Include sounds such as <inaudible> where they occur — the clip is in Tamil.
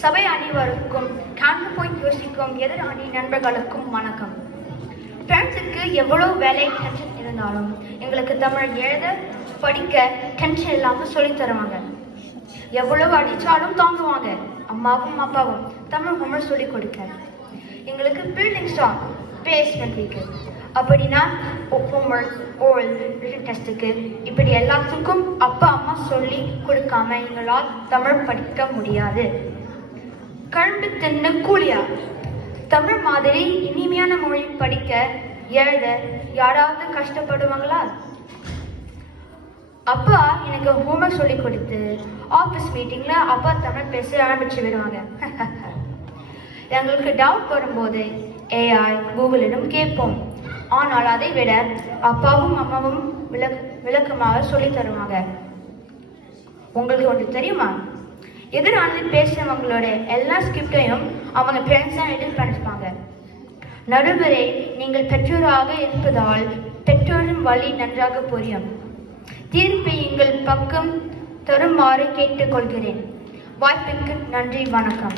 சபை அனைவருக்கும் கவுண்டர் போய் யோசிக்கும் எதிர் அணி நண்பர்களுக்கும் வணக்கம். ஃப்ரெண்ட்ஸுக்கு எவ்வளோ வேலை டென்ஷன் இருந்தாலும் எங்களுக்கு தமிழ் எழுத படிக்க டென்ஷன் இல்லாமல் சொல்லித் தருவாங்க. எவ்வளவு அடித்தாலும் தாங்குவாங்க. அம்மாவும் அப்பாவும் தமிழ் ஹோம்ஒர்க் சொல்லி கொடுக்க. எங்களுக்கு பில்டிங் ஸ்டாக் பேஸ்மெண்ட் வீக்கு அப்படின்னா ஹோம்ஒர்க் ஓரல் ரிட்டன் டெஸ்ட்டுக்கு இப்படி எல்லாத்துக்கும் அப்பா அம்மா சொல்லி கொடுக்காம எங்களால் தமிழ் படிக்க முடியாது. தின்னு கூலியா. தமிழ் மாதிரி இனிமையான மொழி படிக்க எழுத யாராவது கஷ்டப்படுவாங்களா? அப்பா எனக்கு ஹோம்ஒர்க் சொல்லி கொடுத்து ஆஃபீஸ் மீட்டிங்கில் அப்பா தமிழ் பேச ஆரம்பிச்சு விடுவாங்க. <laughs> எங்களுக்கு டவுட் வரும்போது ஏஐ கூகுளிடம் கேட்போம். ஆனால் அதை விட அப்பாவும் அம்மாவும் விளக் விளக்கமாக சொல்லி தருவாங்க. உங்களுக்கு ஒன்று தெரியுமா? எதிரானது பேசுறவங்களோட எல்லா ஸ்கிரிப்டையும் அவங்க பேரண்ட்ஸ் தான் எடிட் நடுவரே நீங்கள் பெற்றோராக இருப்பதால் பெற்றோரின் வழி நன்றாக புரியும். தீர்ப்பை எங்கள் பக்கம் தருமாறு கேட்டுக்கொள்கிறேன். வாய்ப்புக்கு நன்றி வணக்கம்.